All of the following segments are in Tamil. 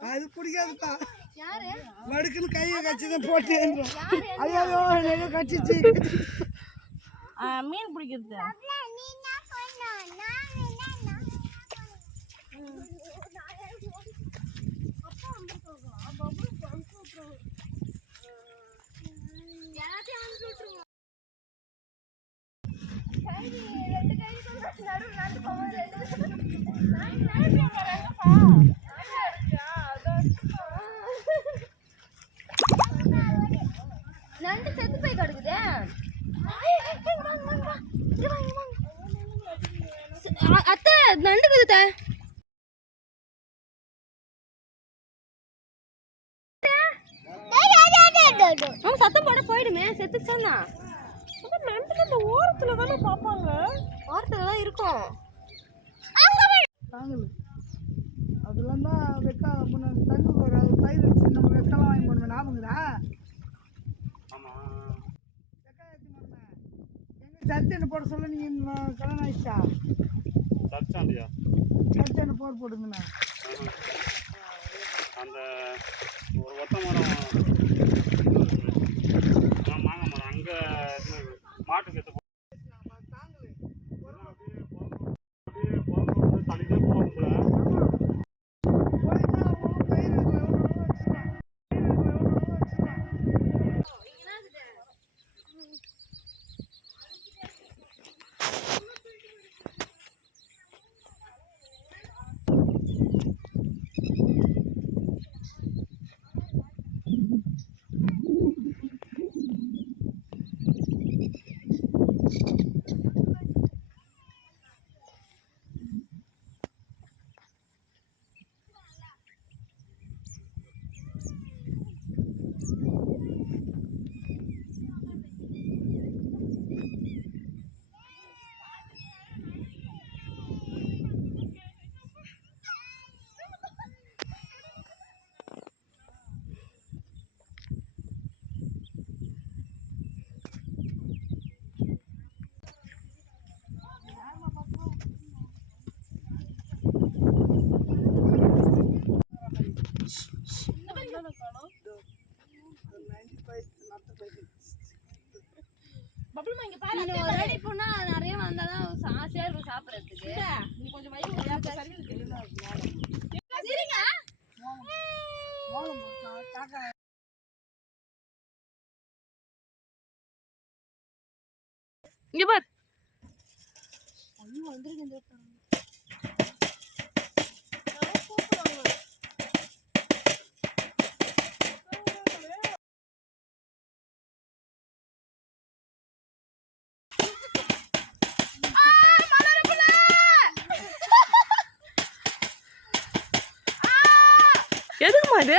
அது பிடிக்காதுப்பா. வடுக்குன்னு கையை கச்சிதான் போட்டு ஐயோ கச்சிச்சு. மீன் பிடிக்கிறது நண்டு செத்து போய் கிடக்குது. அத்தை நண்டு குதுத்த சத்தம் போட போயிடுமே. செத்துச்சா நண்டு இந்த ஓரத்துல தானே பாப்பாங்க. ஓரத்துல தான் இருக்கும். அதெல்லாம் தான் வெக்கா தண்ணி ஒரு பயிர் வச்சு நம்ம வெக்கலாம் வாங்கி போடுவேன். ஞாபகங்களா? சர்ச்சனை போட சொல்ல நீங்க கல்யாணம் ஆயிடுச்சா? சர்ச்சனை போடுங்கண்ணா. அந்த ஒரு ஒத்த மரம் மாங்க மரம் அங்கே மாட்டுக்கு எடுத்து நிறைய வந்தாதான் ஆசையா இருக்கும் சாப்பிடறதுக்கு. கொஞ்சம் இங்க பார் வந்துருக்கு. எதுக்குமா இது?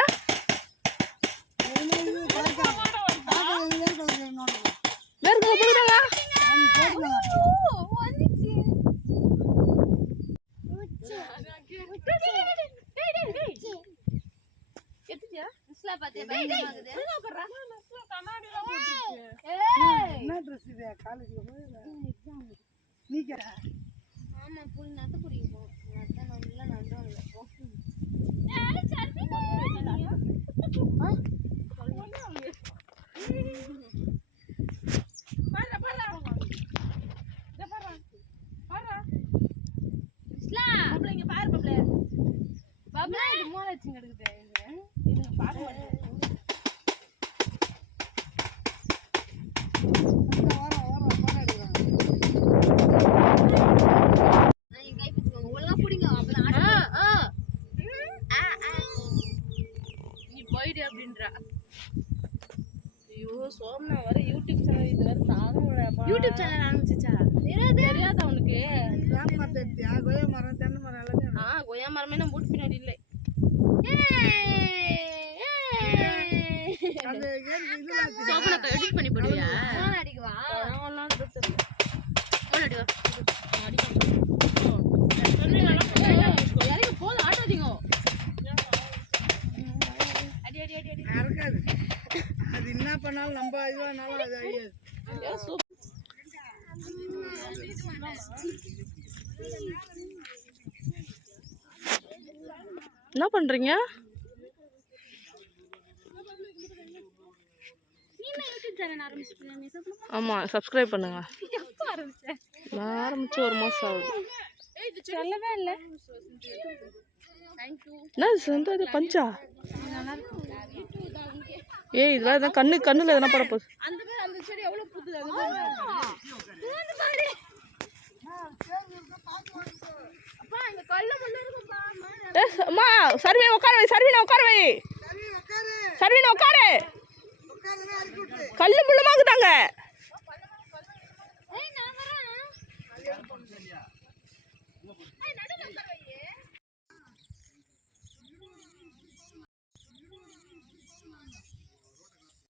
ஆமா புரி நத்து புரியும். நல்லா நன்றோம். போயிடு அப்படின்றா. ஐயோ சோம்னா வர யூடியூப் சேனல் இது வர தாங்க முடியல. யூடியூப் சேனல் ஆரம்பிச்சிச்சா? தெரியாதா உனக்கு? கொய்யா மரம் தென்னை மரம் எல்லாம். கொய்யா மரமே நம்ம வீட்டு பின்னாடி இல்லை. சோமனக்கா எடிட் பண்ணி போடுவியா? அடிக்குவா இறங்கி போது ஆட்டாதீங்க. அது என்ன பண்ணாலும் நம்ம இதுவானாலும் அது அழியாது. என்ன பண்ணுறீங்க? நீ என்ன யூடியூப் சேனல் ஆரம்பிச்சிருக்கீங்க? ஆமாம், சப்ஸ்கிரைப் பண்ணுங்கள். எப்போ ஆரம்பிச்சேன்? நான் ஆரம்பித்து 1 மாதம் ஆகுது. சொல்லவே இல்லை. தேங்க்யூ. என்ன இது அது பஞ்சா? ஏய் இதெல்லாம் எதாவது கண்ணில் எதனா பட போகுது. அந்த செடி எவ்வளோ புது அது பாரு. அப்பா இங்க கல்ல முள்ள இருக்குப்பா. அம்மா சர்வீனா உட்கார வை, சர்வீனா உட்கார வை, சர்வீனா உட்காரு. கல்லு முள்ளுமாக்குதாங்க.